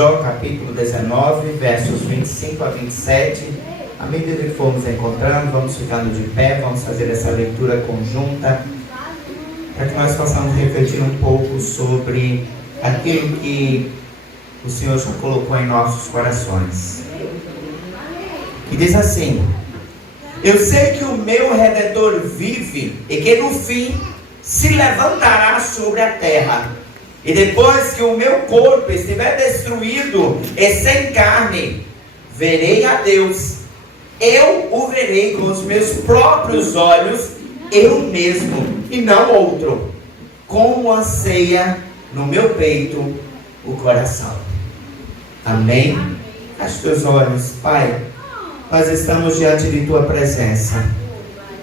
Jó capítulo 19, versos 25 a 27. À medida que formos encontrando, vamos ficando de pé, vamos fazer essa leitura conjunta, para que nós possamos refletir um pouco sobre aquilo que o Senhor já colocou em nossos corações. E diz assim: eu sei que o meu Redentor vive e que no fim se levantará sobre a terra. E depois que o meu corpo estiver destruído e sem carne, verei a Deus. Eu o verei com os meus próprios olhos, eu mesmo, e não outro. Como anseia no meu peito o coração. Amém? Feche teus olhos, Pai. Nós estamos diante de Tua presença,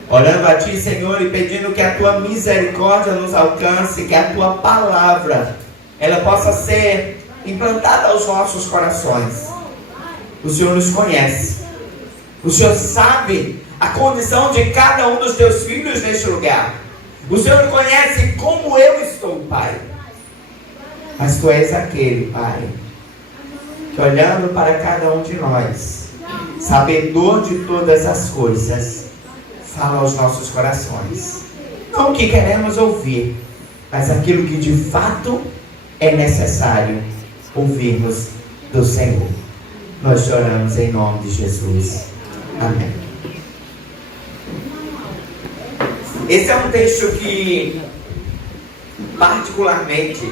orando a Ti, Senhor, e pedindo que a Tua misericórdia nos alcance, que a Tua palavra, ela possa ser implantada aos nossos corações. O Senhor nos conhece, o Senhor sabe a condição de cada um dos Teus filhos neste lugar. O Senhor conhece como eu estou, Pai. Mas Tu és aquele, Pai, que olhando para cada um de nós, sabedor de todas as coisas, fala aos nossos corações. Não o que queremos ouvir, mas aquilo que de fato é necessário ouvirmos do Senhor. Nós choramos em nome de Jesus. Amém. Esse é um texto que, particularmente,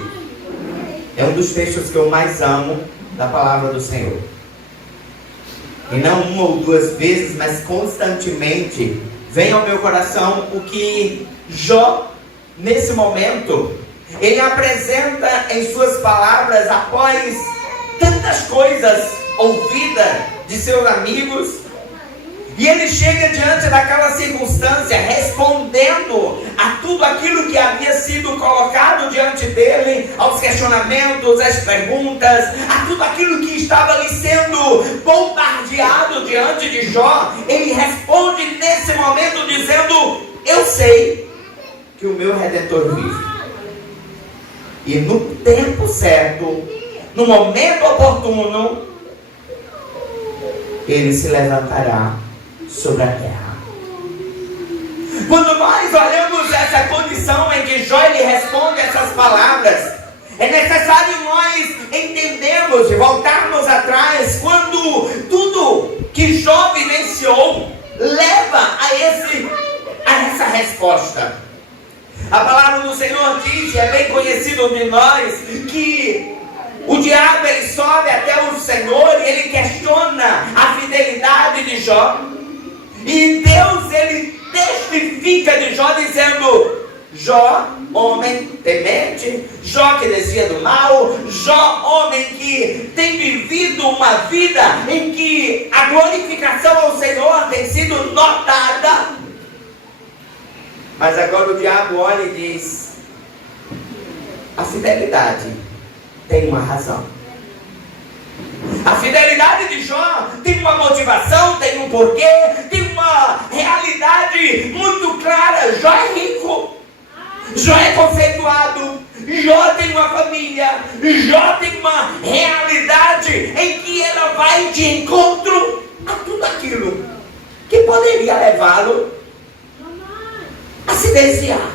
é um dos textos que eu mais amo da palavra do Senhor. E não uma ou duas vezes, mas constantemente vem ao meu coração o que Jó, nesse momento, ele apresenta em suas palavras, após tantas coisas ouvidas de seus amigos, e ele chega diante daquela circunstância, respondendo a tudo aquilo que havia sido colocado diante dele, aos questionamentos, às perguntas, a tudo aquilo que estava ali sendo bombardeado diante de Jó. Ele responde nesse momento dizendo: eu sei que o meu Redentor vive, e no tempo certo, no momento oportuno, ele se levantará sobre a terra. Quando nós olhamos essa condição em que Jó ele responde essas palavras, é necessário nós entendermos e voltarmos atrás, quando tudo que Jó vivenciou leva a essa resposta. A palavra do Senhor diz, e é bem conhecido de nós, que o diabo ele sobe até o Senhor e ele questiona a fidelidade de Jó. E Deus ele testifica de Jó dizendo: Jó, homem temente, Jó que desvia do mal, Jó, homem que tem vivido uma vida em que a glorificação ao Senhor tem sido notada. Mas agora o diabo olha e diz: a fidelidade tem uma razão. A fidelidade de Jó tem uma motivação, tem um porquê, tem uma realidade muito clara. Jó é rico, Jó é conceituado, Jó tem uma família, Jó tem uma realidade em que ela vai de encontro a tudo aquilo que poderia levá-lo a se desviar,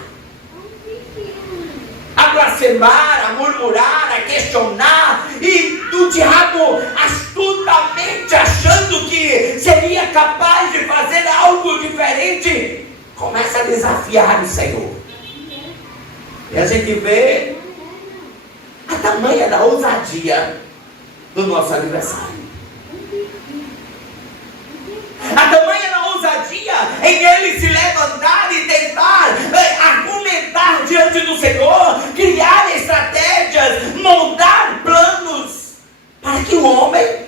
a blasfemar, a murmurar, a questionar, e o diabo astutamente achando que seria capaz de fazer algo diferente, começa a desafiar o Senhor. E a gente vê a tamanha da ousadia do nosso adversário, a tamanha da ousadia em ele se levantar e tentar argumentar diante do Senhor, criar estratégias, moldar planos, para que o homem,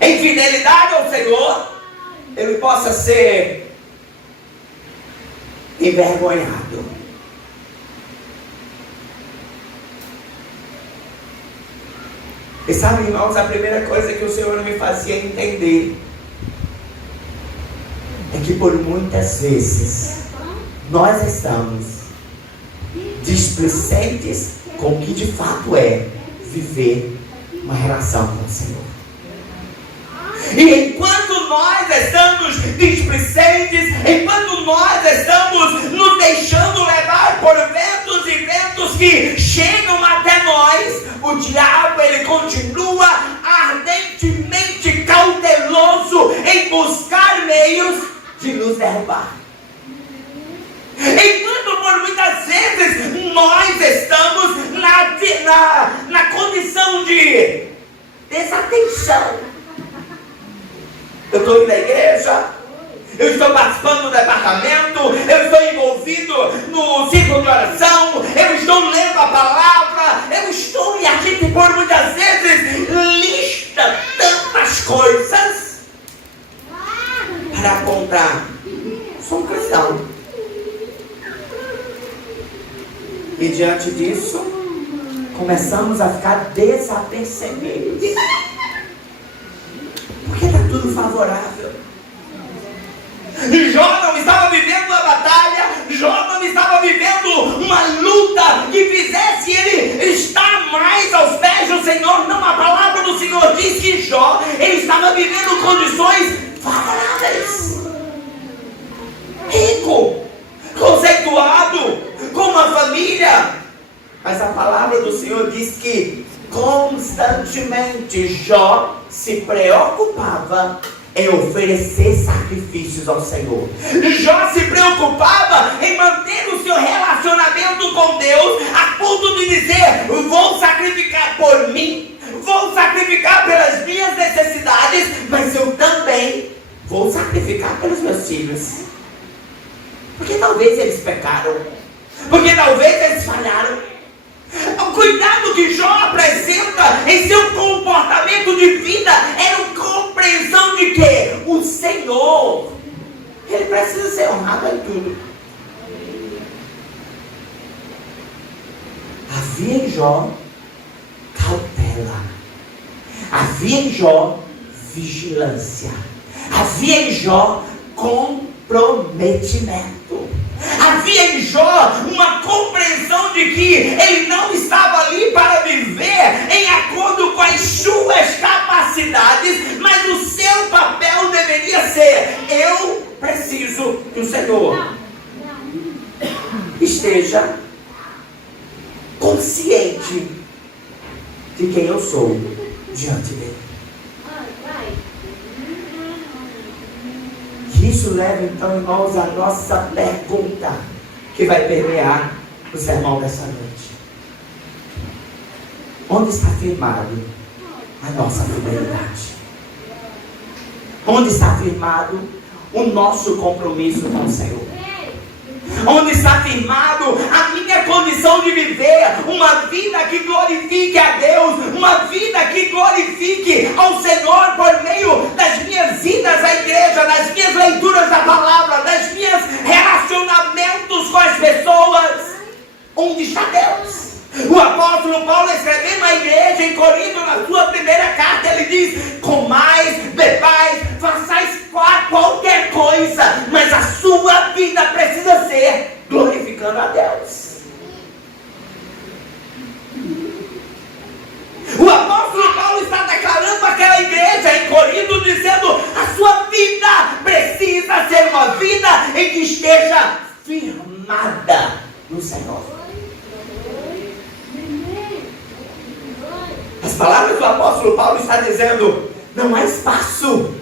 em fidelidade ao Senhor, ele possa ser envergonhado. E sabe, irmãos, a primeira coisa que o Senhor me fazia entender é que por muitas vezes nós estamos displicentes com o que de fato é viver uma relação com o Senhor. E enquanto nós estamos displicentes, enquanto nós estamos nos deixando levar por ventos e ventos que chegam até nós, o diabo ele continua ardentemente cauteloso em buscar meios de nos derrubar. Enquanto por muitas vezes nós estamos na condição de desatenção. Eu estou indo à igreja, eu estou participando do departamento, eu estou envolvido no ciclo de oração, eu estou lendo a palavra, e a gente por muitas vezes lista tantas coisas para apontar. Sou um cristão. E diante disso, começamos a ficar desapercebidos. Porque está tudo favorável. Jó não estava vivendo uma batalha, Jó não estava vivendo uma luta que fizesse ele estar mais aos pés do Senhor. Não, a palavra do Senhor diz que Jó, ele estava vivendo condições favoráveis. Rico, conceituado, com uma família. Mas a palavra do Senhor diz que constantemente Jó se preocupava em oferecer sacrifícios ao Senhor. Jó se preocupava em manter o seu relacionamento com Deus, a ponto de dizer: vou sacrificar por mim, vou sacrificar pelas minhas necessidades, mas eu também vou sacrificar pelos meus filhos. Porque talvez eles pecaram, porque talvez eles falharam. O cuidado que Jó apresenta em seu comportamento de vida é uma compreensão de que o Senhor, ele precisa ser honrado em tudo. Havia em Jó cautela, havia em Jó vigilância, havia em Jó comprometimento. Havia em Jó uma compreensão de que ele não estava ali para viver em acordo com as suas capacidades, mas o seu papel deveria ser: eu preciso que o Senhor esteja consciente de quem eu sou diante dele. Isso leva então, irmãos, a nossa pergunta que vai permear o sermão dessa noite. Onde está firmado a nossa fidelidade? Onde está firmado o nosso compromisso com o Senhor? Onde está firmado a minha condição de viver uma vida que glorifique a Deus, uma vida que glorifique ao Senhor por meio das minhas idas à igreja, das minhas leituras da palavra, das minhas relacionamentos com as pessoas? Onde está Deus? O apóstolo Paulo, escrevendo à igreja em Corinto, na sua primeira carta, ele diz: comais, bebais, façais qualquer coisa, mas a sua vida precisa ser glorificando a Deus. O apóstolo Paulo está declarando àquela igreja em Corinto, dizendo: a sua vida precisa ser uma vida em que esteja firmada no Senhor. As palavras do apóstolo Paulo estão dizendo: não há espaço,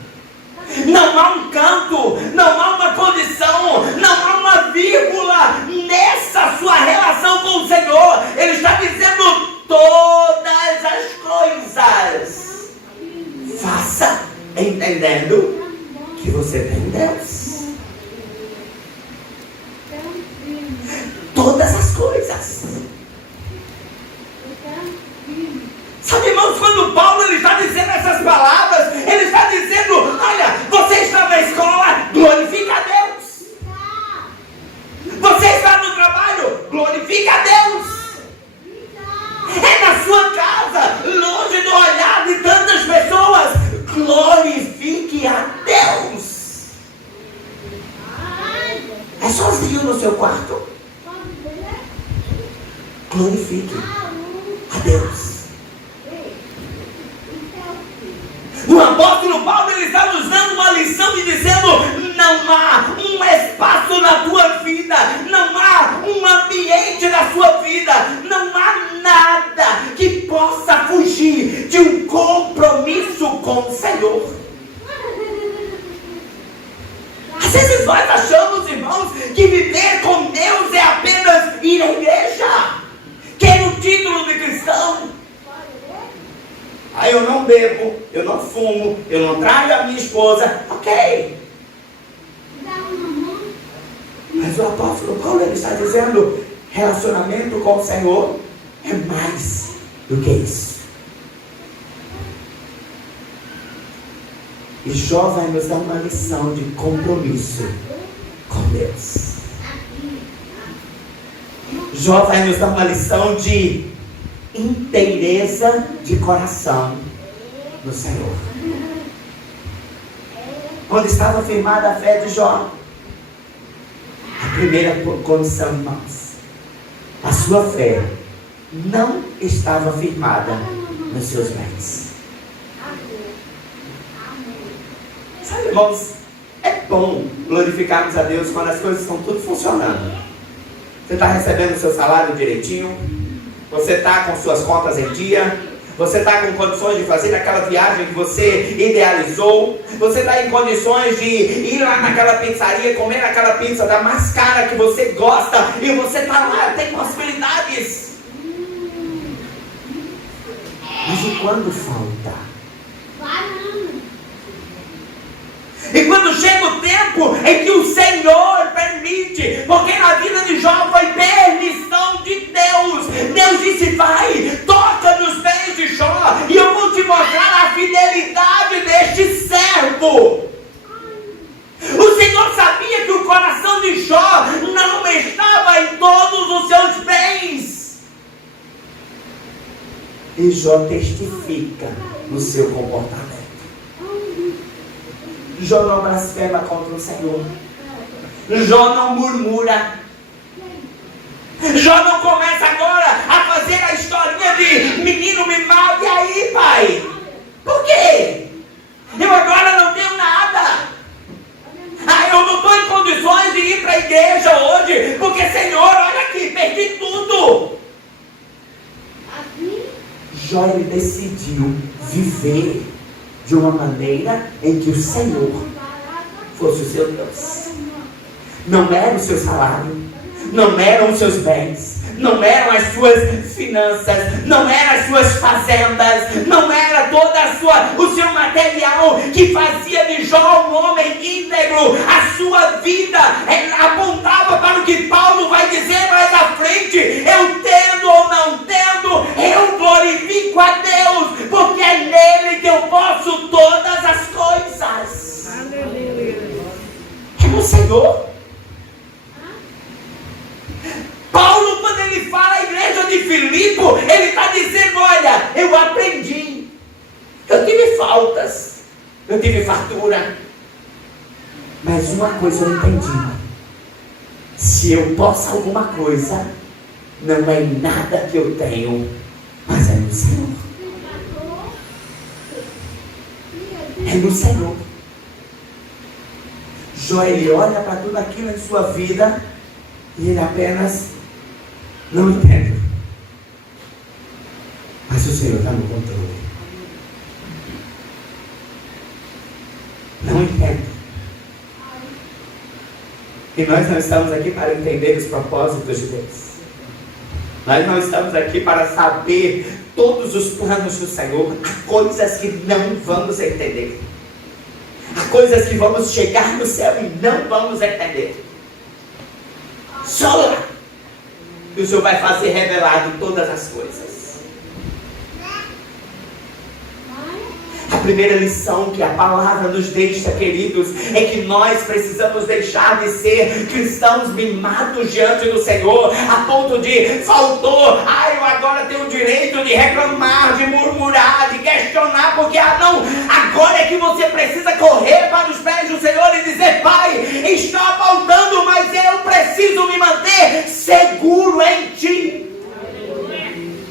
não há um canto, não há uma condição, não há uma vírgula nessa sua relação com o Senhor. Ele está dizendo: todas as coisas faça entendendo que você tem Deus. Todas as coisas. Sabe, irmãos, quando Paulo ele está dizendo essas palavras, ele está dizendo: olha, você está na escola, glorifica a Deus. Você está no trabalho, glorifica a Deus. É na sua casa, longe do olhar de tantas pessoas, glorifique a Deus. É sozinho no seu quarto, glorifique a Deus. O apóstolo Paulo, ele está nos dando uma lição e dizendo: não há um espaço na tua vida, não há um ambiente na sua vida, não há nada que possa fugir de um compromisso com o Senhor. Às vezes nós achamos, irmãos, que viver com Deus é apenas ir à igreja, quer o título de cristão. Aí eu não bebo, eu não fumo, eu não traio a minha esposa, ok. Mas o apóstolo Paulo, ele está dizendo: relacionamento com o Senhor é mais do que isso. E Jó vai nos dar uma lição de compromisso com Deus. Jó vai nos dar uma lição de inteireza de coração no Senhor. Onde estava firmada a fé de Jó? A primeira condição, irmãos: a sua fé não estava firmada nos seus bens. Sabe, irmãos, é bom glorificarmos a Deus quando as coisas estão tudo funcionando. Você está recebendo o seu salário direitinho, você está com suas contas em dia, você está com condições de fazer aquela viagem que você idealizou, você está em condições de ir lá naquela pizzaria, comer aquela pizza da mais cara que você gosta, e você está lá, tem possibilidades. Mas e quando falta? E quando chega o tempo em que o Senhor permite, porque na vida de Jó foi permissão de Deus. Deus disse: vai, toca nos bens de Jó, e eu vou te mostrar a fidelidade deste servo. O Senhor sabia que o coração de Jó não estava em todos os seus bens. E Jó testifica no seu comportamento. Jó não blasfema contra o Senhor. Jó não murmura. Jó não começa agora a fazer a historinha de menino mimado. E aí, pai? Por quê? Eu agora não tenho nada. Eu não estou em condições de ir para a igreja hoje, porque, Senhor, olha aqui, perdi tudo. Jó, ele decidiu viver de uma maneira em que o Senhor fosse o seu Deus. Não era o seu salário, não eram os seus bens, não eram as suas finanças, não eram as suas fazendas, não era o seu material que fazia de Jó um homem íntegro. A sua vida apontava para o que Paulo vai dizer mais à frente: eu tendo ou não tendo, eu glorifico a Deus, porque é nele que eu posso todas as coisas. É no Senhor. Paulo, quando ele fala à igreja de Filipe, ele está dizendo: olha, eu aprendi, eu tive faltas, eu tive fartura, mas uma coisa eu entendi: se eu posso alguma coisa, não é em nada que eu tenho, mas é no Senhor. É no Senhor. Jó, ele olha para tudo aquilo em sua vida e ele apenas não entende. Mas o Senhor está no controle. Não entende. E nós não estamos aqui para entender os propósitos de Deus. Nós não estamos aqui para saber todos os planos do Senhor. Há coisas que não vamos entender. Há coisas que vamos chegar no céu e não vamos entender. Só lá que o Senhor vai fazer revelado todas as coisas. A primeira lição que a palavra nos deixa, queridos, é que nós precisamos deixar de ser cristãos mimados diante do Senhor, a ponto de faltou, eu agora tenho o direito de reclamar, de murmurar, de questionar, porque não, agora é que você precisa correr para os pés do Senhor e dizer: Pai, está faltando, mas eu preciso me manter seguro em Ti.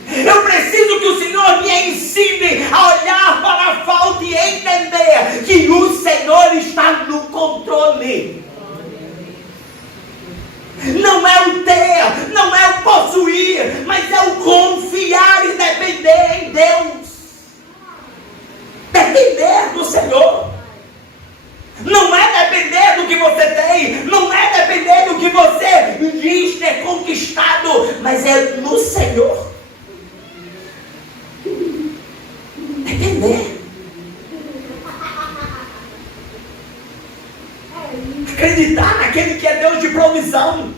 Eu preciso que o Senhor me ensine a olhar para a falta e entender entender que o Senhor está no controle. Não é o ter, não é o possuir, mas é o confiar e depender em Deus. Depender do Senhor. Não é depender do que você tem, não é depender do que você diz ter conquistado, mas é no Senhor. Depender. Acreditar naquele que é Deus de provisão.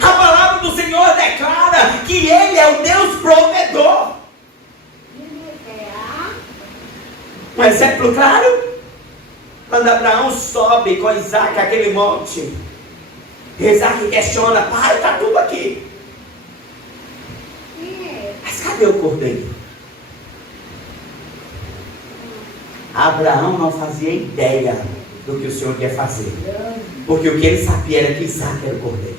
A palavra do Senhor declara que Ele é o Deus provedor. Um exemplo claro, quando Abraão sobe com Isaac aquele monte, Isaac questiona: pai, está tudo aqui, mas cadê o cordeiro? Abraão não fazia ideia do que o Senhor ia fazer, porque o que ele sabia era que Isaac era o cordeiro.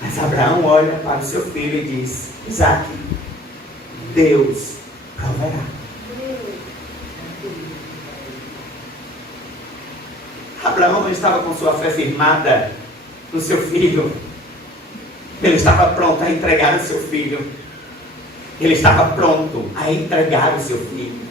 Mas Abraão olha para o seu filho e diz: Isaac, Deus proverá. Abraão não estava com sua fé firmada no seu filho. Ele estava pronto a entregar o seu filho. Ele estava pronto a entregar o seu filho.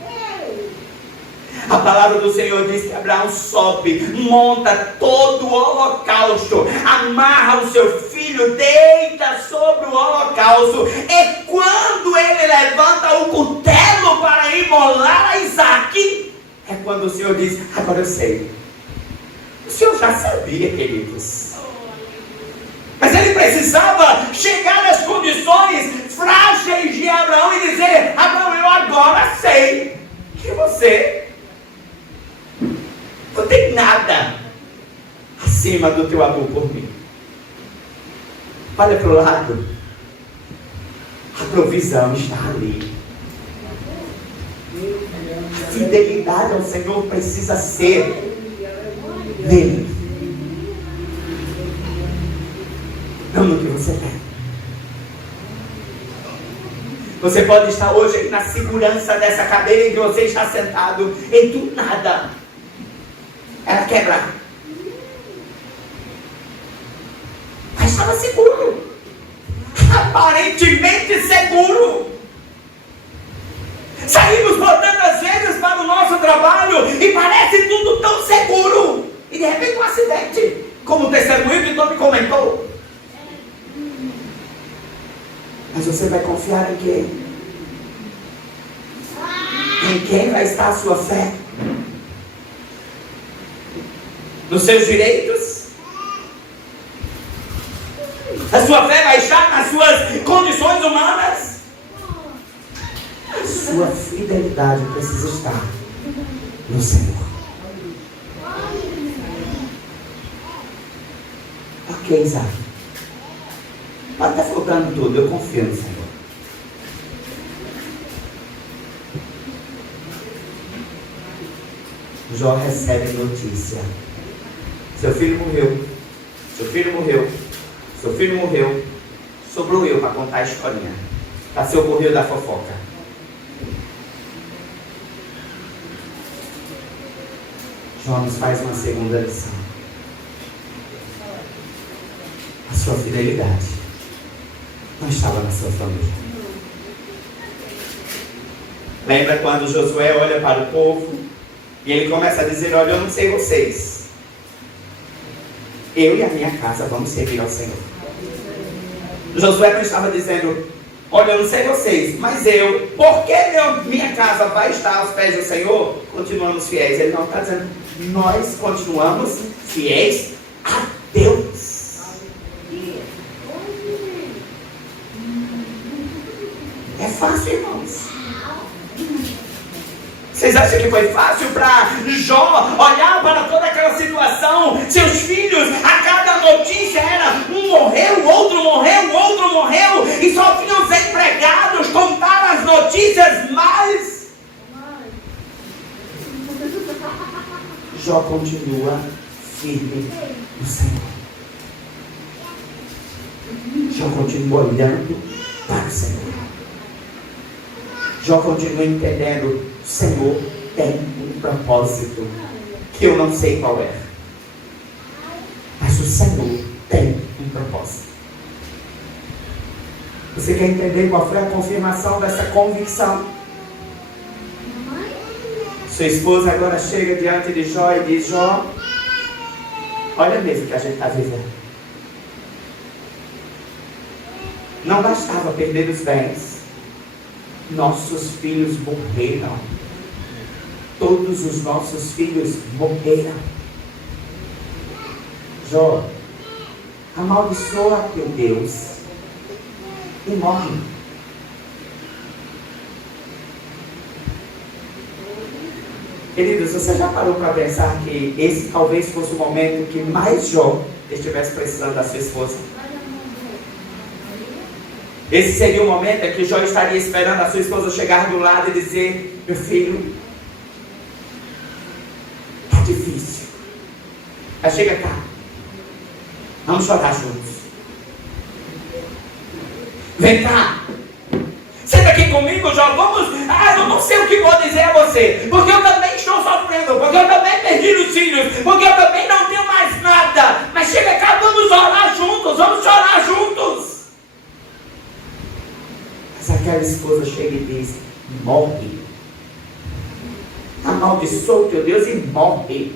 A palavra do Senhor diz que Abraão sobe, monta todo o holocausto, amarra o seu filho, deita sobre o holocausto. E quando ele levanta o cutelo para imolar a Isaac, é quando o Senhor diz: agora eu sei. O Senhor já sabia, queridos. Mas ele precisava chegar nas condições frágeis de Abraão e dizer: Abraão, eu agora sei que você não tem nada acima do teu amor por mim. Olha para o lado. A provisão está ali. A fidelidade ao Senhor precisa ser nele, não no que você tem. Você pode estar hoje na segurança dessa cadeira em que você está sentado, e do nada ela quebrar. Mas estava seguro, aparentemente seguro. Saímos botando às vezes para o nosso trabalho e parece tudo tão seguro, e de repente um acidente, como o testemunho que Tom me comentou. Mas você vai confiar em quem? Em quem vai estar a sua fé? Nos seus direitos? A sua fé vai estar nas suas condições humanas? A sua fidelidade precisa estar no Senhor. Ok, Isaac. Mas está faltando tudo, eu confio no Senhor. Jó recebe notícia: seu filho morreu, seu filho morreu, seu filho morreu. Sobrou eu para contar a historinha. Passei o correio da fofoca. Jó nos faz uma segunda lição: a sua fidelidade não estava na sua família. Lembra quando Josué olha para o povo e ele começa a dizer: olha, eu não sei vocês, eu e a minha casa vamos servir ao Senhor. Josué não estava dizendo: olha, eu não sei vocês, mas eu, porque minha casa vai estar aos pés do Senhor, continuamos fiéis. Ele não está dizendo: nós continuamos fiéis a Deus. É fácil, irmãos. Vocês acham que foi fácil para Jó olhar para toda aquela situação? Seus filhos, a cada notícia era: um morreu, o outro morreu, o outro morreu, e só tinham os empregados contar as notícias mais. Jó continua firme no Senhor. Jó continua olhando para o Senhor. Jó continua entendendo: o Senhor tem um propósito que eu não sei qual é, mas o Senhor tem um propósito. Você quer entender qual foi a confirmação dessa convicção? Sua esposa agora chega diante de Jó e diz: Jó, olha mesmo o que a gente está vivendo. Não bastava perder os bens, nossos filhos morreram. Todos os nossos filhos morreram. Jó, amaldiçoa teu Deus e morre. Queridos, você já parou para pensar que esse talvez fosse o momento que mais Jó estivesse precisando da sua esposa? Esse seria o momento em que Jó estaria esperando a sua esposa chegar do lado e dizer: meu filho, está difícil, mas chega cá, vamos chorar juntos. Vem cá, senta aqui comigo, Jó, vamos. Eu não sei o que vou dizer a você, porque eu também estou sofrendo, porque eu também perdi os filhos, porque eu também não tenho mais nada. Mas chega cá, vamos orar juntos, vamos chorar juntos. Mas aquela esposa chega e diz: morre. Amaldiçoa o teu Deus e morre.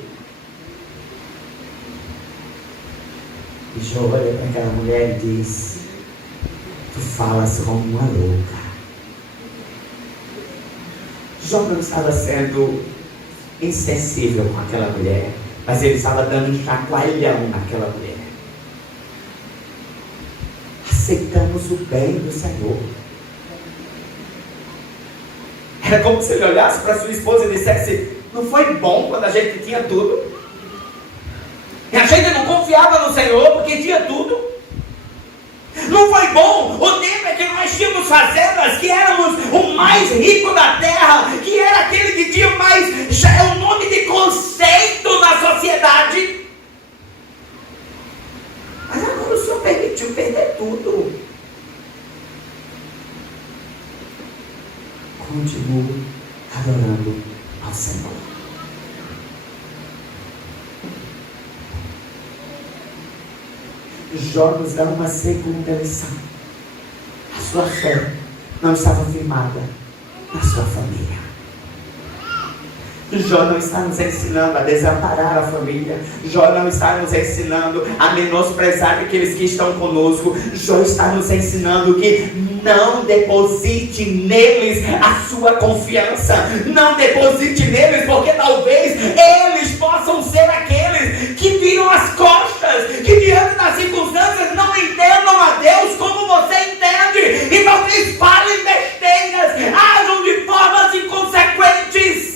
E Jó olha para aquela mulher e diz: tu falas como uma louca. Jó não estava sendo insensível com aquela mulher, mas ele estava dando um chacoalhão naquela mulher. Aceitamos o bem do Senhor. Era como se ele olhasse para sua esposa e dissesse: não foi bom quando a gente tinha tudo? E a gente não confiava no Senhor porque tinha tudo? Não foi bom o tempo em que nós tínhamos fazendas, que éramos o mais rico da terra, que era aquele que tinha mais, já é o nome de conceito na sociedade. Mas agora o Senhor permitiu perder tudo. Continuo adorando ao Senhor. Jó nos dá uma segunda lição. A sua fé não estava firmada na sua família. Jó não está nos ensinando a desamparar a família. Jó não está nos ensinando a menosprezar aqueles que estão conosco. Jó está nos ensinando que não deposite neles a sua confiança. Não deposite neles, porque talvez eles possam ser aqueles que viram as costas, que diante das circunstâncias não entendam a Deus como você entende, e talvez falem besteiras, ajam de formas inconsequentes.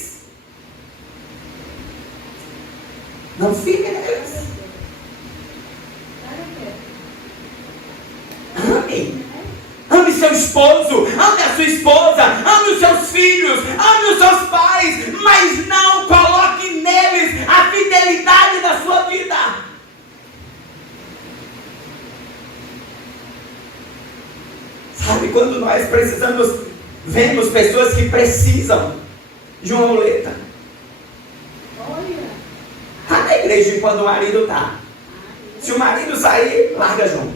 Não fique neles. Ame. Ame seu esposo, ame a sua esposa, ame os seus filhos, ame os seus pais, mas não coloque neles a fidelidade da sua vida. Sabe, quando nós vemos pessoas que precisam de uma muleta. Na igreja, quando o marido está, se o marido sair, larga junto.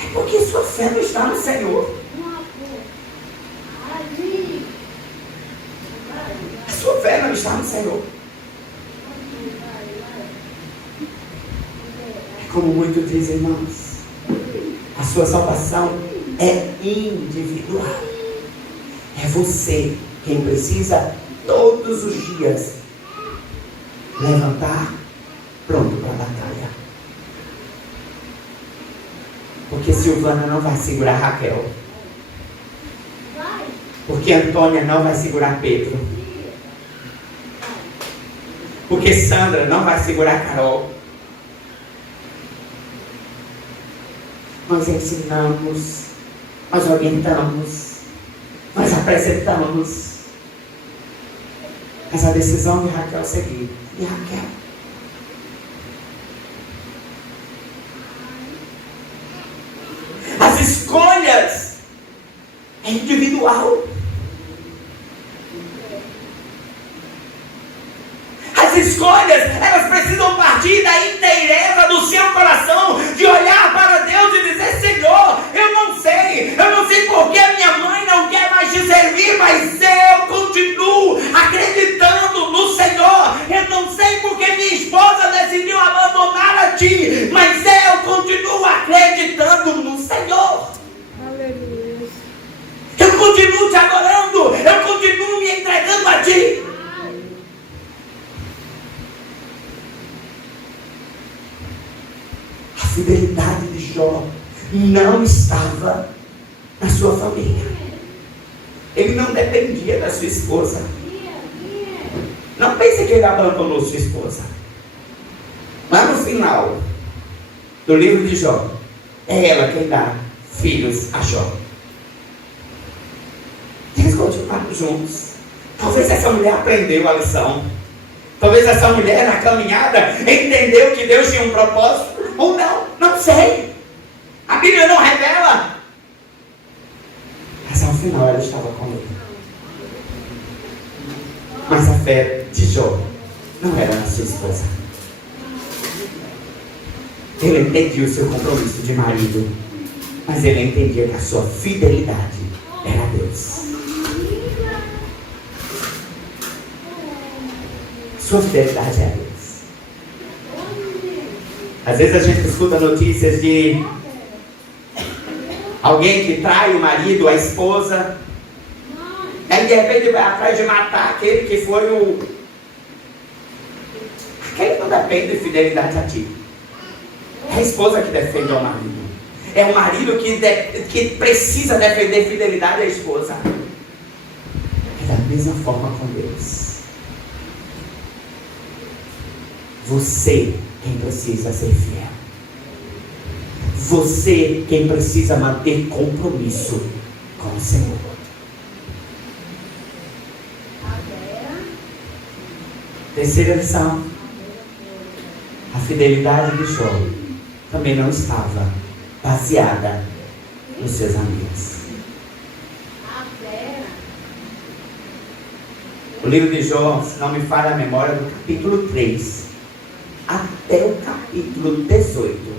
É porque sua fé não está no Senhor. A sua fé não está no Senhor. É como muitos dizem, irmãos, a sua salvação é individual. É você quem precisa todos os dias levantar pronto para a batalha. Porque Silvana não vai segurar Raquel. Porque Antônia não vai segurar Pedro. Porque Sandra não vai segurar Carol. Nós ensinamos, nós orientamos, nós apresentamos. Mas a decisão de Raquel seguir. E Raquel? As escolhas individual. As escolhas, elas precisam partir da inteireza do seu coração, de olhar para Deus e dizer: Senhor, eu não sei porque a minha mãe não quer mais te servir, mas eu continuo acreditando no Senhor. Eu não sei porque minha esposa decidiu abandonar a ti, mas eu continuo acreditando no Senhor. Aleluia. Eu continuo te adorando, eu continuo me entregando a ti. A fidelidade de Jó não estava na sua família. Ele não dependia da sua esposa. Não pense que ele abandonou sua esposa. Lá no final do livro de Jó, é ela quem dá filhos a Jó. Eles continuaram juntos. Talvez essa mulher aprendeu a lição. Talvez essa mulher na caminhada entendeu que Deus tinha um propósito. Ou não sei. A Bíblia não revela. Mas ao final ela estava com ele. Mas a fé de Jó não era na sua esposa. Ele entendia o seu compromisso de marido, mas ele entendia que a sua fidelidade era a Deus. Sua fidelidade é a Deus. Às vezes a gente escuta notícias de alguém que trai o marido, a esposa, aí de repente vai atrás de matar aquele que foi aquele que não depende de fidelidade a ti. É a esposa que defende ao marido. É o marido que precisa defender fidelidade à esposa. É da mesma forma com Deus. Você quem precisa ser fiel. Você quem precisa manter compromisso com o Senhor. Terceira lição. A fidelidade de Jó também não estava baseada nos seus amigos. O livro de Jó, se não me falha a memória, do capítulo 3 até o capítulo 18.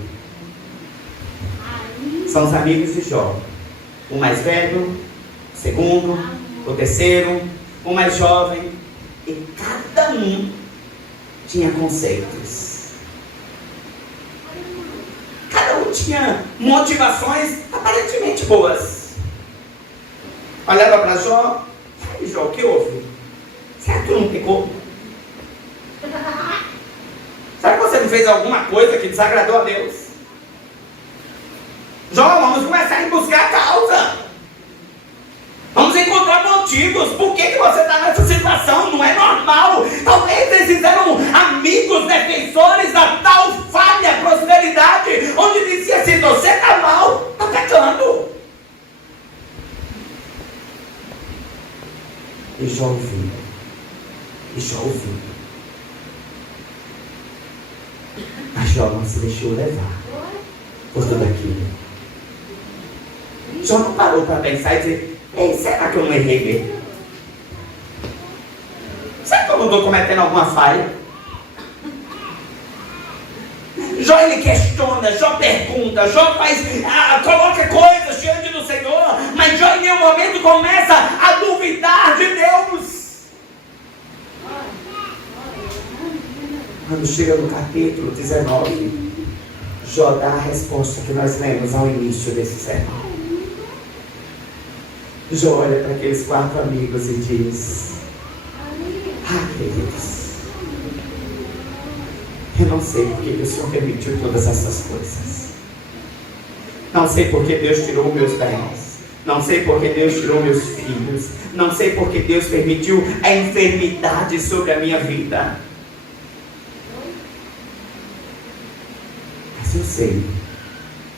São os amigos de Jó. O mais velho, o segundo, o terceiro, o mais jovem. E cada um tinha conceitos. Cada um tinha motivações aparentemente boas. Olhava para Jó. E aí, Jó, o que houve? Será que tu não pecou? Será que você não fez alguma coisa que desagradou a Deus? Jó, vamos começar a buscar a causa. Vamos encontrar motivos. Por que você está nessa situação? Não é normal. Talvez eles eram amigos defensores da tal falha, prosperidade, onde dizia assim: você está mal, está pecando. E Jó ouviu. Mas Jó não se deixou levar por tudo aquilo. Jó não parou para pensar e dizer: ei, será que eu não errei mesmo? Será que eu não estou cometendo alguma falha? Jó ele questiona, Jó pergunta, Jó coloca coisas diante do Senhor, mas Jó em nenhum momento começa a duvidar de Deus. Quando chega no capítulo 19, Jó dá a resposta que nós lemos ao início desse sermão. Jó olha para aqueles 4 amigos e diz: queridos, eu não sei porque o Senhor permitiu todas essas coisas. Não sei porque Deus tirou meus bens. Não sei porque Deus tirou meus filhos. Não sei porque Deus permitiu a enfermidade sobre a minha vida. Mas eu sei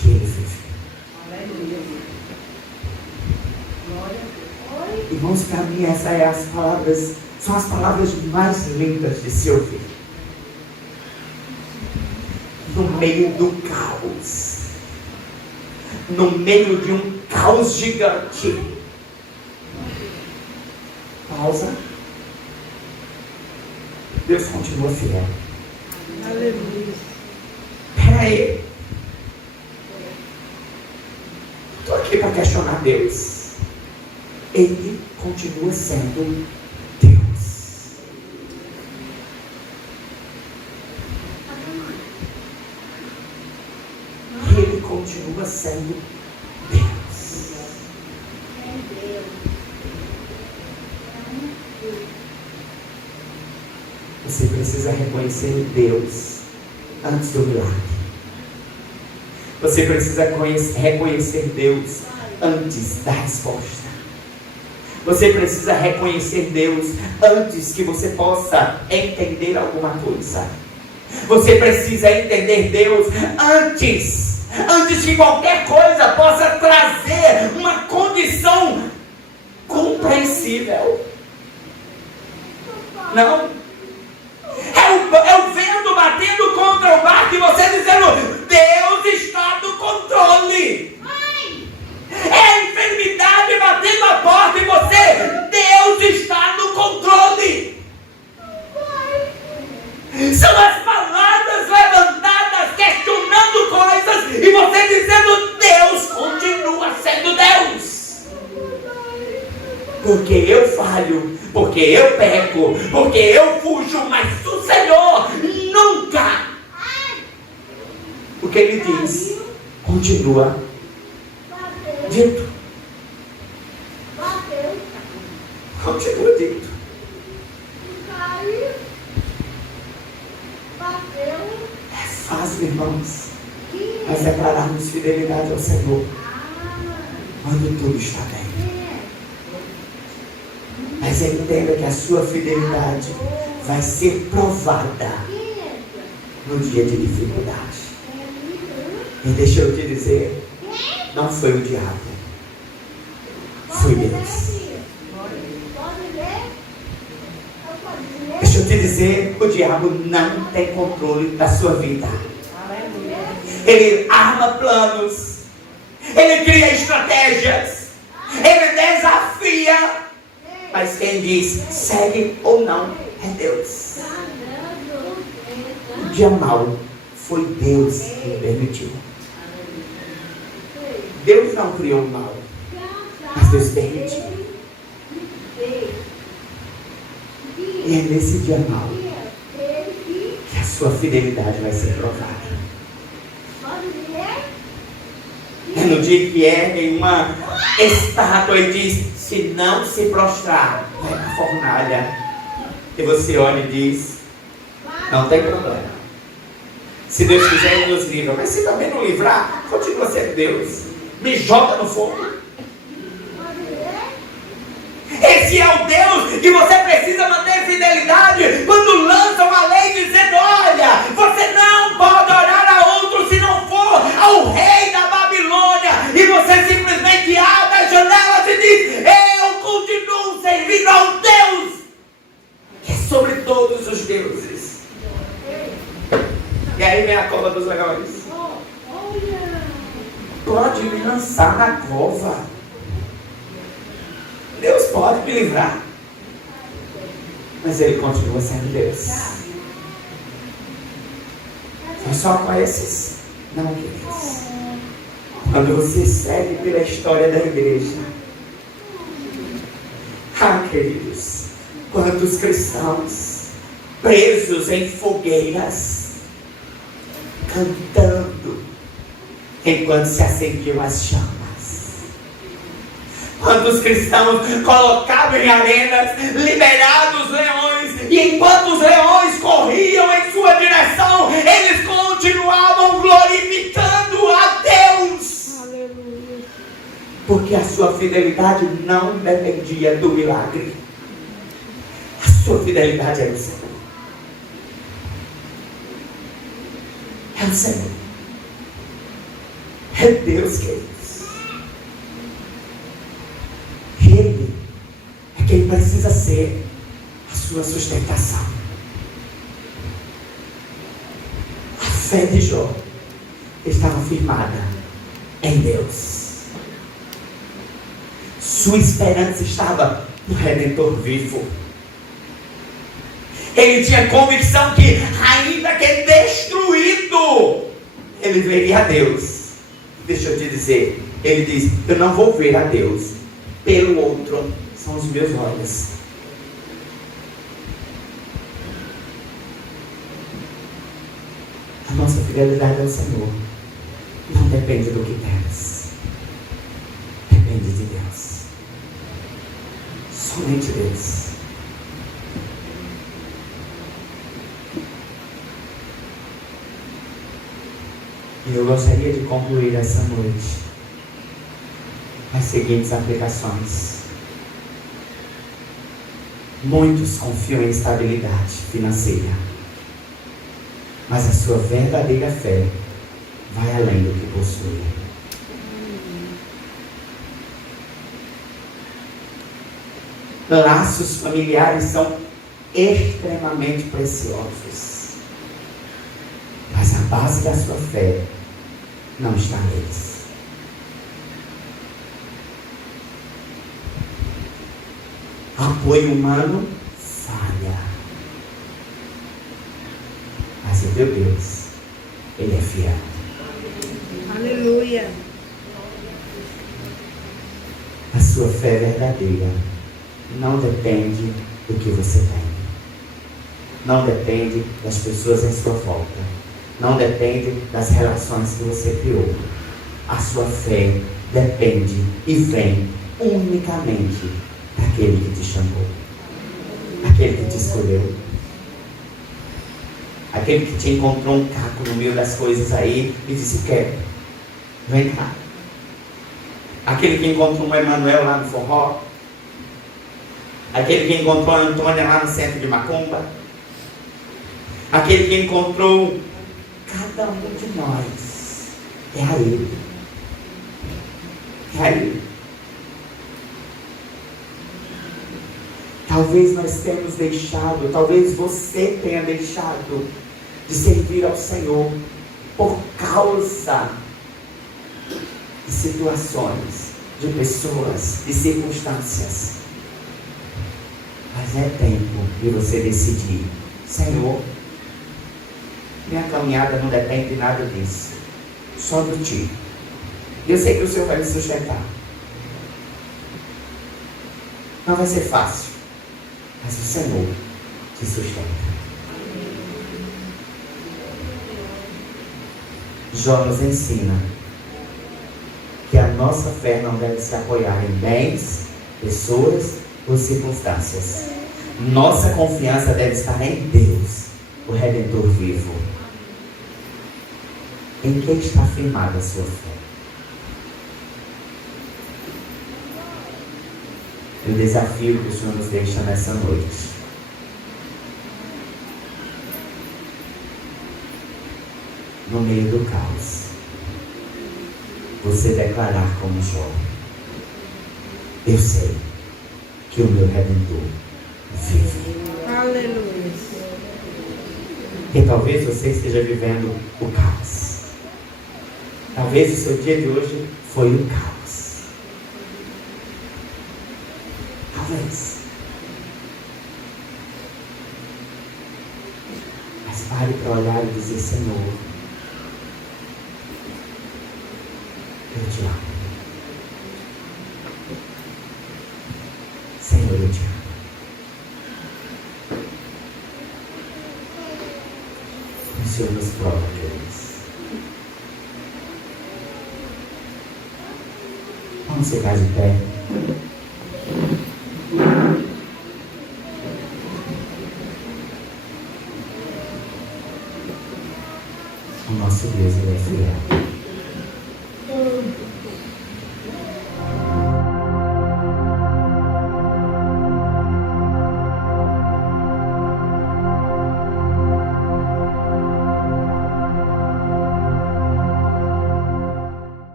que Ele fez. Irmãos, para mim são as palavras mais lindas de se ouvir. No meio do caos, no meio de um caos gigante, causa, Deus continua fiel. Aleluia. Peraí. Estou aqui para questionar Deus. Ele continua sendo Deus. Ele continua sendo Deus. Você precisa reconhecer Deus antes do milagre. Você precisa reconhecer Deus antes da resposta. Você precisa reconhecer Deus antes que você possa entender alguma coisa. Você precisa entender Deus antes que qualquer coisa possa trazer uma condição compreensível. Não. É o vento batendo contra o barco e você dizendo: Deus está no controle. É a enfermidade batendo a porta e você: Deus está no controle. São as palavras levantadas questionando coisas e você dizendo: Deus continua sendo Deus. Porque eu falho, porque eu peco, porque eu fujo, mas o Senhor nunca. O que Ele diz continua dito. Continua dito. É fácil, irmãos, nós declararmos fidelidade ao Senhor quando tudo está bem. Mas entenda que a sua fidelidade vai ser provada no dia de dificuldade. E deixa eu te dizer, não foi o diabo, foi Deus. Deixa eu te dizer, o diabo não tem controle da sua vida. Ele arma planos, ele cria estratégias, ele desafia. Mas quem diz segue ou não é Deus. O dia mau foi Deus que permitiu. Deus não criou o mal, mas Deus permitiu. E é nesse dia mau que a sua fidelidade vai ser provada. É no dia que erguem uma estátua e diz: se não se prostrar, vai para a fornalha. E você olha e diz: não tem problema. Se Deus quiser, Ele nos livra. Mas se também não livrar, continua sendo Deus. Me joga no fogo. Esse é o Deus que você precisa manter fidelidade quando lançam a lei dizendo: olha, você não pode orar a outro se não for ao rei da Babilônia. E você simplesmente abre as janelas e diz: eu continuo servindo ao Deus que é sobre todos os deuses. E aí vem a cova dos leões. Pode me lançar na cova. Deus pode me livrar. Mas Ele continua sendo Deus. Foi só com esses? Não, queridos. Quando você segue pela história da igreja. Queridos, quantos cristãos presos em fogueiras, cantando enquanto se acendiam as chamas. Quantos cristãos colocados em arenas, liberados leões, e enquanto os leões corriam em sua direção, eles continuavam glorificando a Deus. Aleluia. Porque a sua fidelidade não dependia do milagre. A sua fidelidade era o Senhor. É o Senhor. É Deus, queridos. Ele é quem precisa ser a sua sustentação. A fé de Jó estava firmada em Deus. Sua esperança estava do Redentor vivo. Ele tinha convicção que, ainda que destruído, ele veria a Deus. Deixa eu te dizer, ele diz: eu não vou ver a Deus pelo outro, são os meus olhos. A nossa fidelidade ao Senhor não depende do que temos, depende de Deus, somente Deus. E eu gostaria de concluir essa noite as seguintes aplicações. Muitos confiam em estabilidade financeira, mas a sua verdadeira fé vai além do que possui. Laços familiares são extremamente preciosos, mas a base da sua fé não está neles. Apoio humano falha, mas o teu Deus, Ele é fiel. Aleluia. A sua fé verdadeira não depende do que você tem, não depende das pessoas em sua volta, não depende das relações que você criou. A sua fé depende e vem unicamente daquele que te chamou, aquele que te escolheu, aquele que te encontrou um caco no meio das coisas aí e disse: quero, vem cá. Aquele que encontrou um Emanuel lá no forró, aquele que encontrou a Antônia lá no centro de Macumba, aquele que encontrou cada um de nós, é a Ele. É a Ele. Talvez nós tenhamos deixado, talvez você tenha deixado de servir ao Senhor por causa de situações, de pessoas, de circunstâncias. Mas é tempo de você decidir: Senhor, minha caminhada não depende de nada disso, só do Ti. Eu sei que o Senhor vai me sustentar. Não vai ser fácil, mas o Senhor te sustenta. Jó nos ensina que a nossa fé não deve se apoiar em bens, pessoas ou circunstâncias. Nossa confiança deve estar em Deus, o Redentor vivo. Em quem está firmada a sua fé? O desafio que o Senhor nos deixa nessa noite no meio do caos, você declarar como Jó: eu sei que o meu Redentor vive. Aleluia. E talvez você esteja vivendo o caos. Talvez o seu dia de hoje foi o caos. Talvez. Mas pare para olhar e dizer: Senhor, eu te amo. Senhor, eu te amo. O Senhor nos prova, Deus. Vamos ficar de pé. O nosso Deus, Ele é fiel.